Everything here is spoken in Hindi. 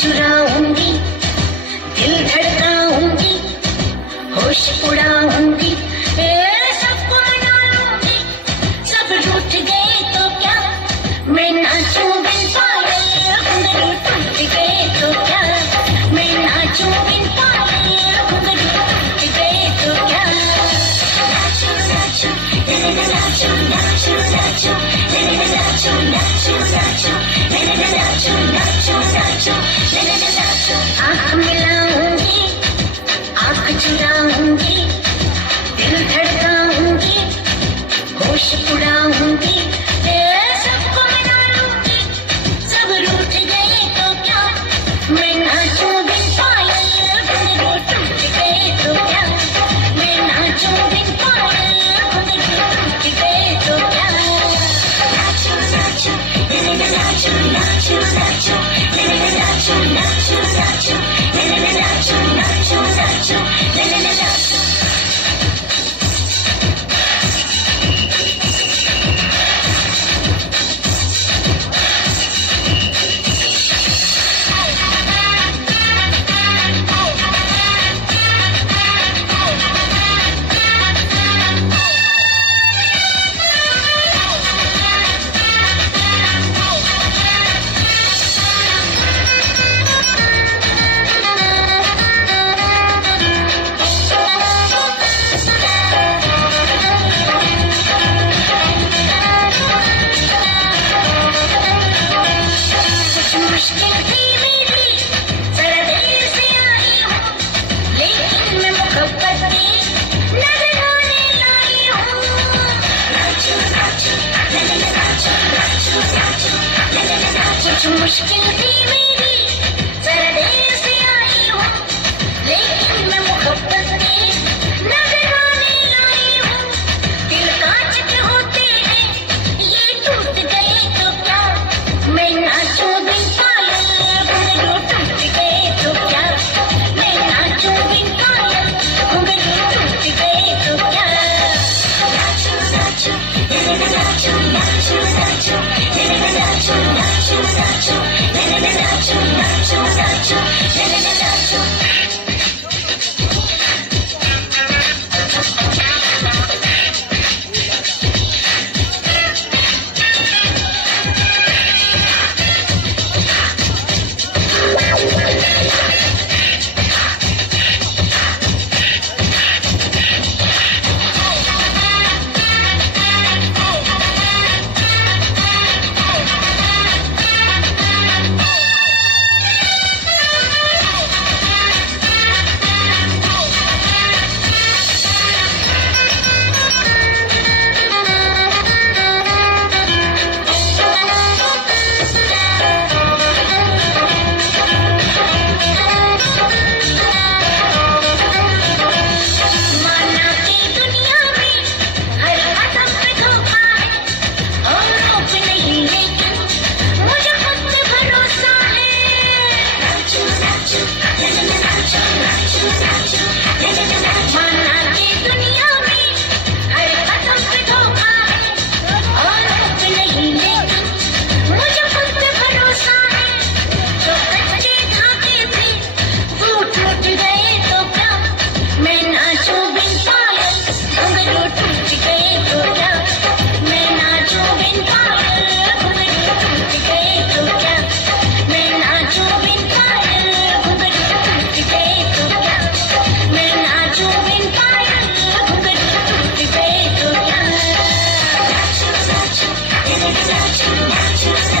चुराऊंगी, दिल धड़काऊंगी, होश उड़ाऊंगी, सबको मना लूंगी। सब रूठ गए तो क्या, मैं नाचूं बिन पायल, घुंघरू टूट गए तो क्या, मैं नाचूं बिन पायल, घुंघरू टूट गए तो क्या। नाचो नाचो नाचो नाचो नाचो नाचो नाचो नाचो नाचो नाचो नाचो नाचो। आँख मिलाऊंगी, आँख चुराऊंगी, दिल धड़काऊंगी, होश उड़ाऊंगी, सबको मना लूंगी। सब रूठ गए तो क्या, मैं नाचूं बिन पायल, घुंघरू टूट गए तो क्या, मैं नाचूं बिन पायल, घुंघरू टूट गए तो क्या। नाचो नाचो नाचो नाचो नाचो नाचो नाचो नाचो नाचो नाचो नाचो नाचो। मुश्किल थी मेरी, जरा देर से आई हूँ, लेकिन मैं मोहब्बत की नजराने लाई हूँ। नाचो नाचो नाचो नाचो नाचो नाचो। कुछ मुश्किल थी मेरी, जरा देर से आई हूँ, लेकिन मैं मोहब्बत की नजराने लाई हूँ। दिल कांच के होते हैं, ये टूट गए तो क्या, मैं नाचूं बिन पायल, घुंघरू टूट गए तो क्या, मैं नाचूं बिन पायल, घुंघरू टूट गए तो क्या। नाचो नाचो नाचो नाचो नाचो नाचो नाचो नाचो नाचो नाचो नाचो नाचो। माना कि दुनिया में हर कदम पे धोखा है, औरों पे नहीं लेकिन मुझे खुद पे भरोसा है। नाचो नाचो नाचो नाचो नाचो। माना कि दुनिया में हर कदम पे धोखा है, औरों पे नहीं लेकिन मुझे खुद पे भरोसा है। जो कच्चे धागे थे वो टूट गए तो क्या, मैं नाचूं बिन पायल, घुंघरू टूट गए तो क्या, मैं नाचूं बिन पायल, घुंघरू टूट गए तो क्या, मैं नाचूं बिन पायल, घुंघरू टूट गए तो क्या, मैं नाचूं बिन पायल, घुंघरू टूट गए तो क्या। नाचो नाचो नाचो नाचो